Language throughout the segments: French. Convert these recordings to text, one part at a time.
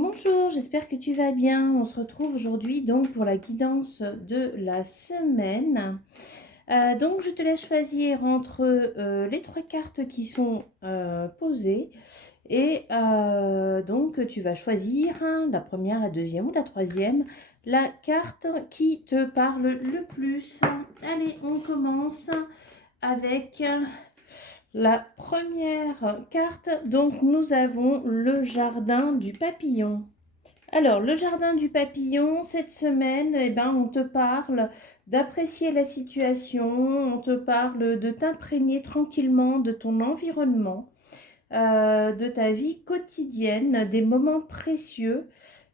Bonjour, j'espère que tu vas bien. On se retrouve aujourd'hui donc pour la guidance de la semaine. Donc je te laisse choisir entre les trois cartes qui sont posées et donc tu vas choisir la première, la deuxième ou la troisième, la carte qui te parle le plus. Allez, on commence avec la première carte. Donc nous avons le jardin du papillon. Alors, le jardin du papillon, cette semaine, on te parle d'apprécier la situation, on te parle de t'imprégner tranquillement de ton environnement, de ta vie quotidienne, des moments précieux,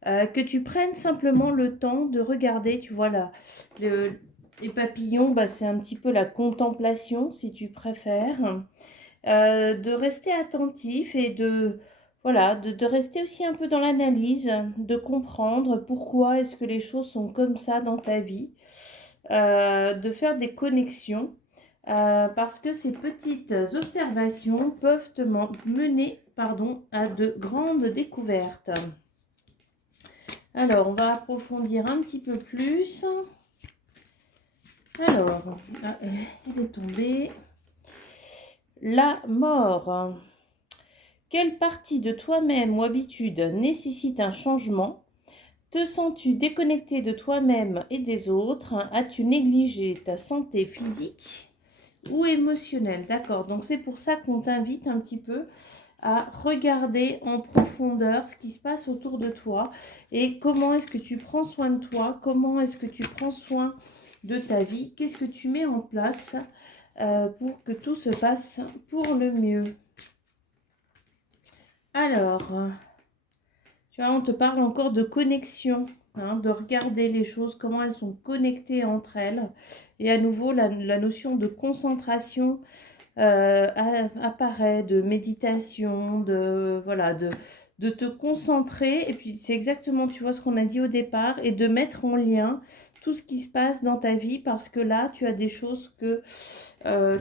que tu prennes simplement le temps de regarder. Tu vois là, les papillons, c'est un petit peu la contemplation, si tu préfères. De rester attentif et voilà, de rester aussi un peu dans l'analyse, de comprendre pourquoi est-ce que les choses sont comme ça dans ta vie, de faire des connexions, parce que ces petites observations peuvent te mener à de grandes découvertes. Alors, on va approfondir un petit peu plus. Alors, elle est tombée. La mort. Quelle partie de toi-même ou habitude nécessite un changement? Te sens-tu déconnecté de toi-même et des autres? As-tu négligé ta santé physique ou émotionnelle? D'accord, donc c'est pour ça qu'on t'invite un petit peu à regarder en profondeur ce qui se passe autour de toi et comment est-ce que tu prends soin de toi, comment est-ce que tu prends soin de ta vie, qu'est-ce que tu mets en place pour que tout se passe pour le mieux. Alors, tu vois, on te parle encore de connexion, de regarder les choses, comment elles sont connectées entre elles. Et à nouveau, la notion de concentration apparaît, de méditation, voilà, de te concentrer. Et puis, c'est exactement, tu vois, ce qu'on a dit au départ, et de mettre en lien tout ce qui se passe dans ta vie, parce que là, tu as des choses que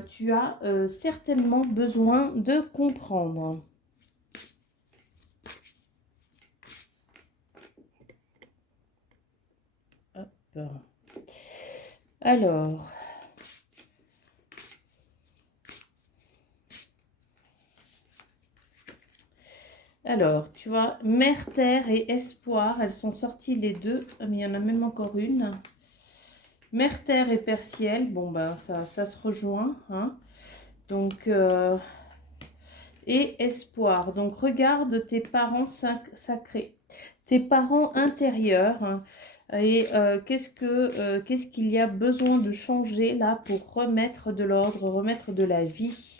tu as certainement besoin de comprendre. Hop. Alors, tu vois, Mère Terre et Espoir, elles sont sorties les deux, mais il y en a même encore une. Mère Terre et Père Ciel, bon ça se rejoint, Donc, et Espoir. Donc, regarde tes parents sacrés, tes parents intérieurs, et qu'est-ce qu'il y a besoin de changer là pour remettre de l'ordre, remettre de la vie.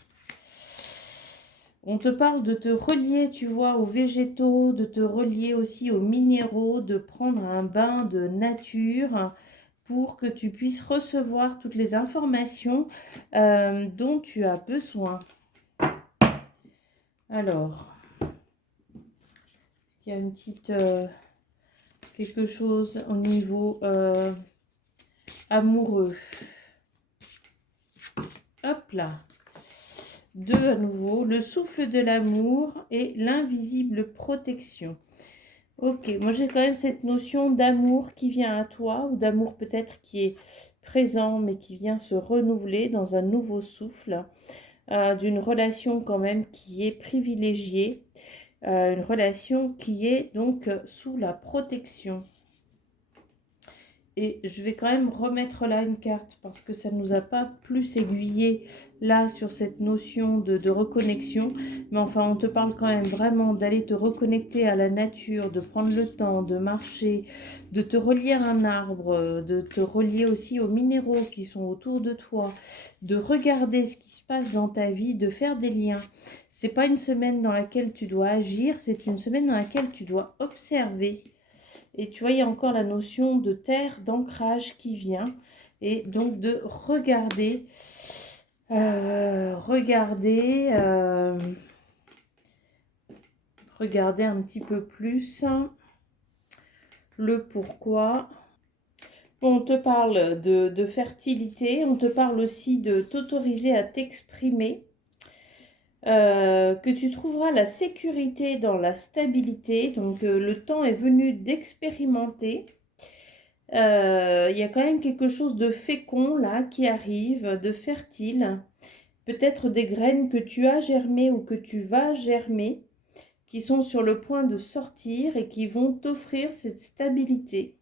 On te parle de te relier, tu vois, aux végétaux, de te relier aussi aux minéraux, de prendre un bain de nature pour que tu puisses recevoir toutes les informations dont tu as besoin. Alors, est-ce qu'il y a une petite... quelque chose au niveau amoureux? Hop là. Deux à nouveau, le souffle de l'amour et l'invisible protection. Ok, moi j'ai quand même cette notion d'amour qui vient à toi, ou d'amour peut-être qui est présent, mais qui vient se renouveler dans un nouveau souffle, d'une relation quand même qui est privilégiée, une relation qui est donc sous la protection. Et je vais quand même remettre là une carte parce que ça ne nous a pas plus aiguillé là sur cette notion de reconnexion. Mais enfin, on te parle quand même vraiment d'aller te reconnecter à la nature, de prendre le temps, de marcher, de te relier à un arbre, de te relier aussi aux minéraux qui sont autour de toi, de regarder ce qui se passe dans ta vie, de faire des liens. C'est pas une semaine dans laquelle tu dois agir, c'est une semaine dans laquelle tu dois observer. Et tu vois, il y a encore la notion de terre, d'ancrage qui vient. Et donc de regarder, regarder un petit peu plus le pourquoi. Bon, on te parle de fertilité, on te parle aussi de t'autoriser à t'exprimer. que tu trouveras la sécurité dans la stabilité. Donc, le temps est venu d'expérimenter. Il y a quand même quelque chose de fécond là qui arrive, de fertile. Peut-être des graines que tu as germées ou que tu vas germer, qui sont sur le point de sortir et qui vont t'offrir cette stabilité.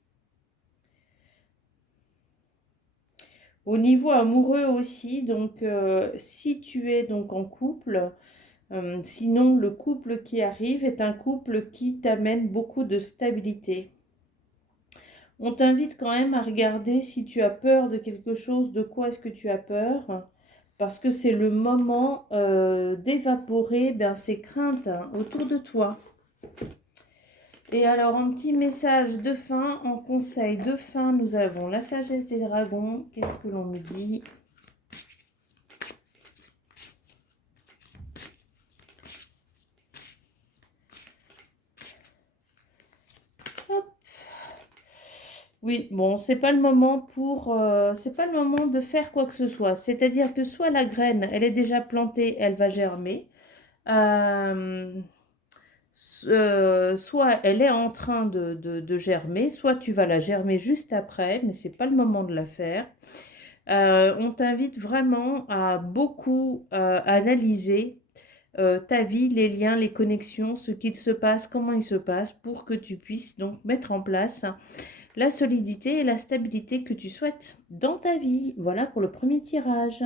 Au niveau amoureux aussi, donc si tu es donc en couple, sinon le couple qui arrive est un couple qui t'amène beaucoup de stabilité. On t'invite quand même à regarder si tu as peur de quelque chose, de quoi est-ce que tu as peur, parce que c'est le moment d'évaporer ces craintes autour de toi. Et alors, un petit message de fin, en conseil de fin, nous avons la sagesse des dragons. Qu'est-ce que l'on nous dit ? Hop. Oui, bon, c'est pas le moment c'est pas le moment de faire quoi que ce soit. C'est-à-dire que soit la graine, elle est déjà plantée, elle va germer. Soit elle est en train de germer, soit tu vas la germer juste après, mais c'est pas le moment de la faire. On t'invite vraiment à beaucoup analyser ta vie, les liens, les connexions, ce qu'il se passe, comment il se passe, pour que tu puisses donc mettre en place la solidité et la stabilité que tu souhaites dans ta vie. Voilà pour le premier tirage.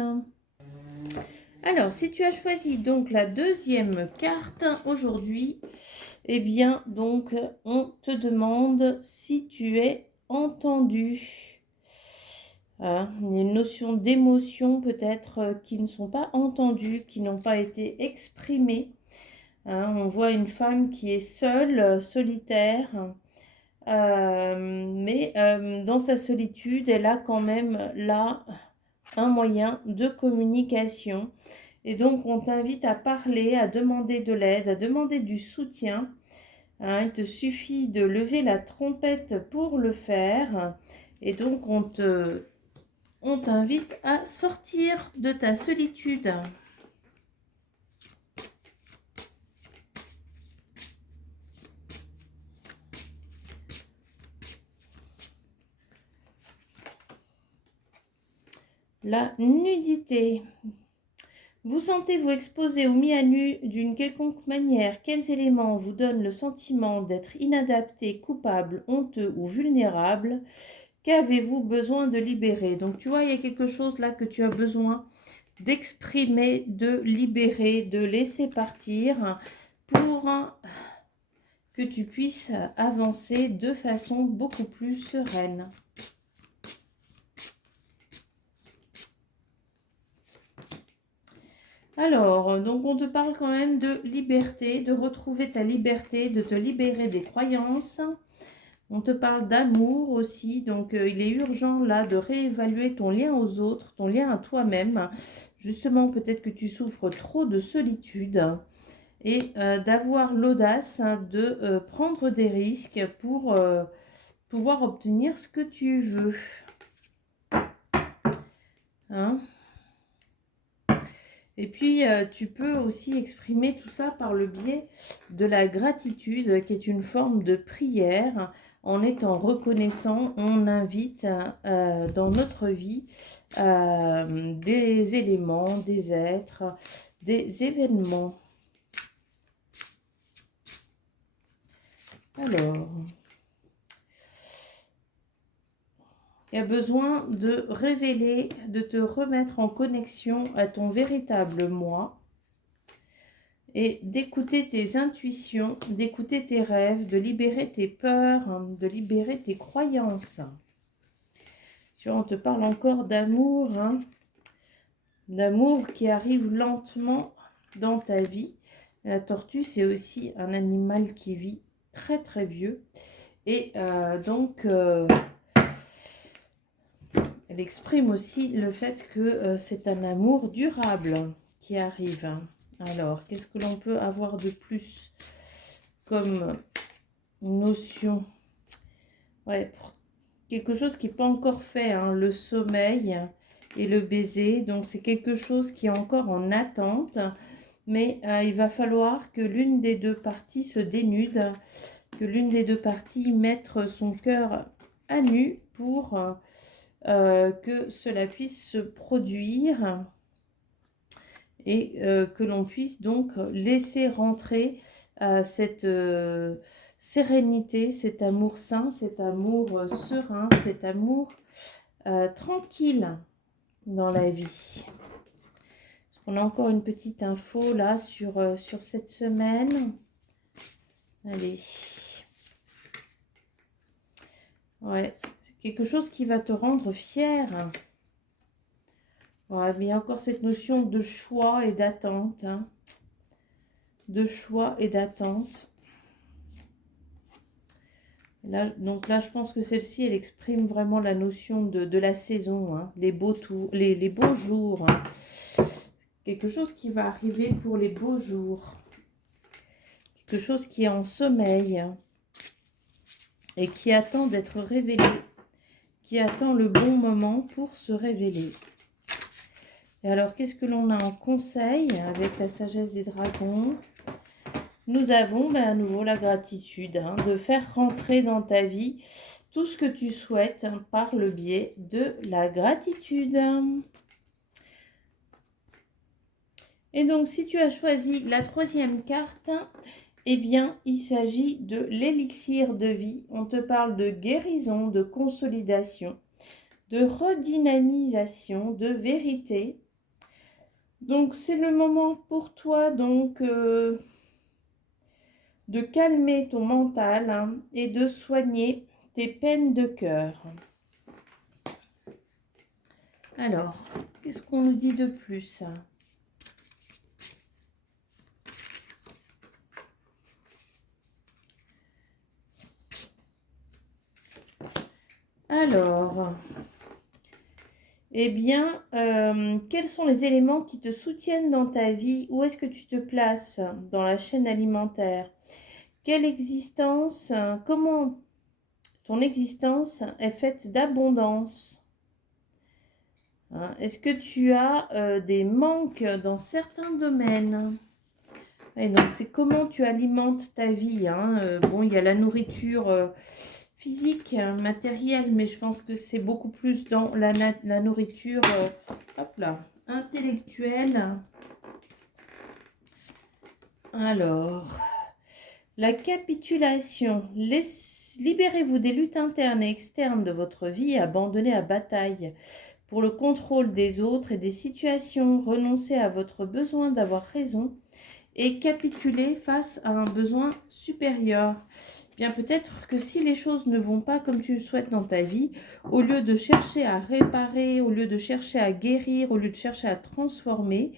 Alors, si tu as choisi donc la deuxième carte aujourd'hui, eh bien, donc, on te demande si tu es entendu. Hein, il y a une notion d'émotion peut-être qui ne sont pas entendues, qui n'ont pas été exprimées. Hein, on voit une femme qui est seule, solitaire, mais dans sa solitude, elle a quand même là un moyen de communication. Et donc, on t'invite à parler, à demander de l'aide, à demander du soutien. Hein, il te suffit de lever la trompette pour le faire. Et donc, on t'invite à sortir de ta solitude. La nudité. Vous sentez-vous exposé ou mis à nu d'une quelconque manière? Quels éléments vous donnent le sentiment d'être inadapté, coupable, honteux ou vulnérable? Qu'avez-vous besoin de libérer? Donc tu vois, il y a quelque chose là que tu as besoin d'exprimer, de libérer, de laisser partir pour que tu puisses avancer de façon beaucoup plus sereine. Alors, donc on te parle quand même de liberté, de retrouver ta liberté, de te libérer des croyances. On te parle d'amour aussi, donc il est urgent là de réévaluer ton lien aux autres, ton lien à toi-même. Justement, peut-être que tu souffres trop de solitude et d'avoir l'audace de prendre des risques pour pouvoir obtenir ce que tu veux. Hein? Et puis, tu peux aussi exprimer tout ça par le biais de la gratitude, qui est une forme de prière. En étant reconnaissant, on invite dans notre vie des éléments, des êtres, des événements. Alors, il y a besoin de révéler, de te remettre en connexion à ton véritable moi et d'écouter tes intuitions, d'écouter tes rêves, de libérer tes peurs, de libérer tes croyances. Tu vois, on te parle encore d'amour, hein, d'amour qui arrive lentement dans ta vie. La tortue, c'est aussi un animal qui vit très très vieux. Et donc, elle exprime aussi le fait que c'est un amour durable qui arrive. Alors, qu'est-ce que l'on peut avoir de plus comme notion? Ouais, pour quelque chose qui n'est pas encore fait, hein, le sommeil et le baiser. Donc, c'est quelque chose qui est encore en attente. mais il va falloir que l'une des deux parties se dénude, que l'une des deux parties mette son cœur à nu pour que cela puisse se produire et que l'on puisse donc laisser rentrer cette sérénité, cet amour sain, cet amour serein, cet amour tranquille dans la vie. On a encore une petite info là sur cette semaine. Allez. Ouais, c'est quelque chose qui va te rendre fier. Ouais, mais il y a encore cette notion de choix et d'attente. Hein. De choix et d'attente. Là, donc là, je pense que celle-ci, elle exprime vraiment la notion de la saison, hein, les beaux jours. Hein. Quelque chose qui va arriver pour les beaux jours. Quelque chose qui est en sommeil et qui attend d'être révélé, qui attend le bon moment pour se révéler. Et alors, qu'est-ce que l'on a en conseil avec la sagesse des dragons? Nous avons à nouveau la gratitude, hein, de faire rentrer dans ta vie tout ce que tu souhaites par le biais de la gratitude. Et donc, si tu as choisi la troisième carte, eh bien, il s'agit de l'élixir de vie. On te parle de guérison, de consolidation, de redynamisation, de vérité. Donc, c'est le moment pour toi donc de calmer ton mental, hein, et de soigner tes peines de cœur. Alors, qu'est-ce qu'on nous dit de plus? Alors, eh bien, quels sont les éléments qui te soutiennent dans ta vie? Où est-ce que tu te places dans la chaîne alimentaire? Quelle existence, comment ton existence est faite d'abondance? Hein, est-ce que tu as des manques dans certains domaines? Et donc, c'est comment tu alimentes ta vie. Hein. Bon, il y a la nourriture physique, matérielle, mais je pense que c'est beaucoup plus dans la nourriture hop là, intellectuelle. Alors, la capitulation. Libérez-vous des luttes internes et externes de votre vie, abandonnez à bataille pour le contrôle des autres et des situations. Renoncez à votre besoin d'avoir raison et capituler face à un besoin supérieur. Bien, peut-être que si les choses ne vont pas comme tu le souhaites dans ta vie, au lieu de chercher à réparer, au lieu de chercher à guérir, au lieu de chercher à transformer,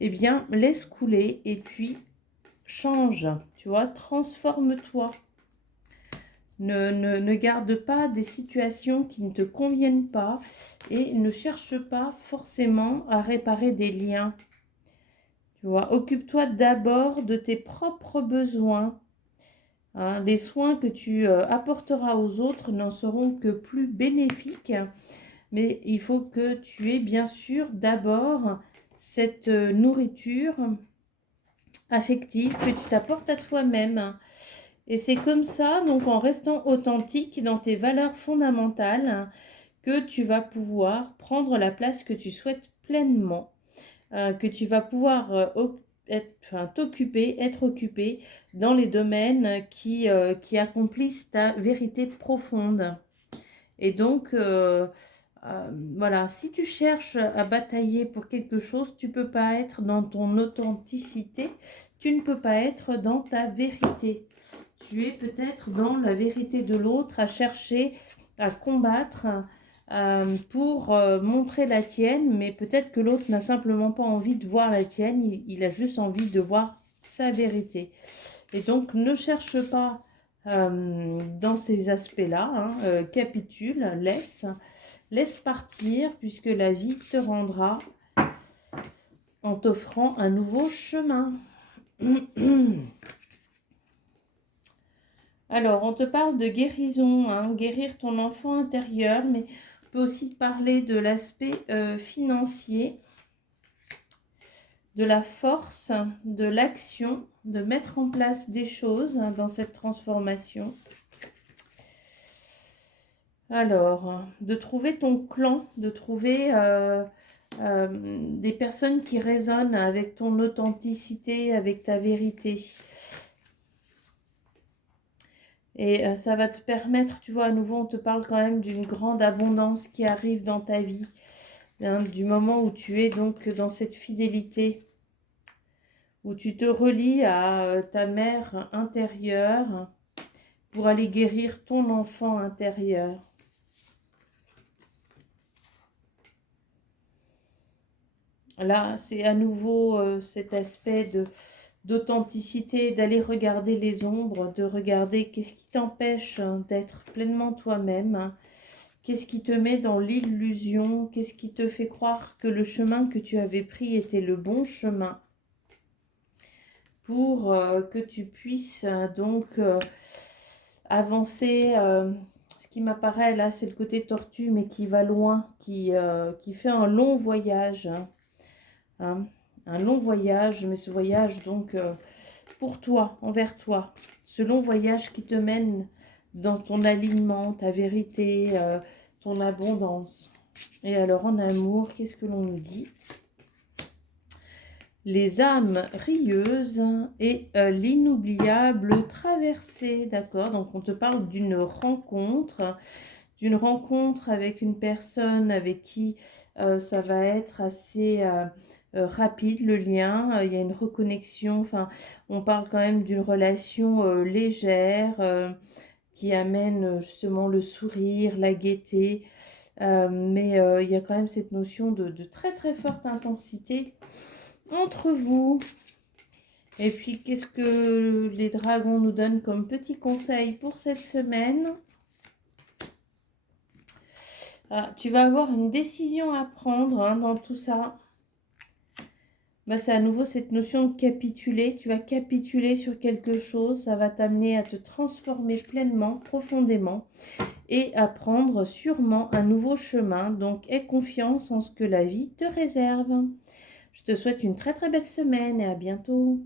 eh bien, laisse couler et puis change, tu vois, transforme-toi. Ne garde pas des situations qui ne te conviennent pas et ne cherche pas forcément à réparer des liens. Tu vois, occupe-toi d'abord de tes propres besoins. Hein. Les soins que tu apporteras aux autres n'en seront que plus bénéfiques, mais il faut que tu aies bien sûr d'abord cette nourriture affective que tu t'apportes à toi-même. Et c'est comme ça, donc en restant authentique dans tes valeurs fondamentales, que tu vas pouvoir prendre la place que tu souhaites pleinement. Que tu vas pouvoir t'occuper, être occupé dans les domaines qui accomplissent ta vérité profonde. Et donc, voilà, si tu cherches à batailler pour quelque chose, tu ne peux pas être dans ton authenticité, tu ne peux pas être dans ta vérité. Tu es peut-être dans la vérité de l'autre, à chercher, à combattre, pour montrer la tienne, mais peut-être que l'autre n'a simplement pas envie de voir la tienne, il a juste envie de voir sa vérité. Et donc, ne cherche pas dans ces aspects-là, hein, capitule, laisse partir, puisque la vie te rendra en t'offrant un nouveau chemin. Alors, on te parle de guérison, hein, guérir ton enfant intérieur, mais on peut aussi te parler de l'aspect financier. de la force, de l'action, de mettre en place des choses dans cette transformation. Alors, de trouver ton clan, de trouver des personnes qui résonnent avec ton authenticité, avec ta vérité. Et ça va te permettre, tu vois, à nouveau, on te parle quand même d'une grande abondance qui arrive dans ta vie, hein, du moment où tu es donc dans cette fidélité, où tu te relis à ta mère intérieure pour aller guérir ton enfant intérieur. Là, c'est à nouveau cet aspect d'authenticité, d'aller regarder les ombres, de regarder qu'est-ce qui t'empêche d'être pleinement toi-même, hein. Qu'est-ce qui te met dans l'illusion, qu'est-ce qui te fait croire que le chemin que tu avais pris était le bon chemin pour que tu puisses avancer. Ce qui m'apparaît là, c'est le côté tortue, mais qui va loin, qui fait un long voyage, hein. Un long voyage, mais ce voyage donc pour toi, envers toi, ce long voyage qui te mène dans ton alignement, ta vérité, ton abondance. Et alors en amour, qu'est-ce que l'on nous dit? Les âmes rieuses et l'inoubliable traversée, d'accord? Donc on te parle d'une rencontre avec une personne avec qui ça va être assez rapide le lien, il y a une reconnexion, enfin on parle quand même d'une relation légère qui amène justement le sourire, la gaieté, mais il y a quand même cette notion de très très forte intensité entre vous. Et puis qu'est-ce que les dragons nous donnent comme petit conseil pour cette semaine? Tu vas avoir une décision à prendre hein, dans tout ça. Bah, c'est à nouveau cette notion de capituler. Tu vas capituler sur quelque chose. Ça va t'amener à te transformer pleinement, profondément et à prendre sûrement un nouveau chemin. Donc, aie confiance en ce que la vie te réserve. Je te souhaite une très très belle semaine et à bientôt.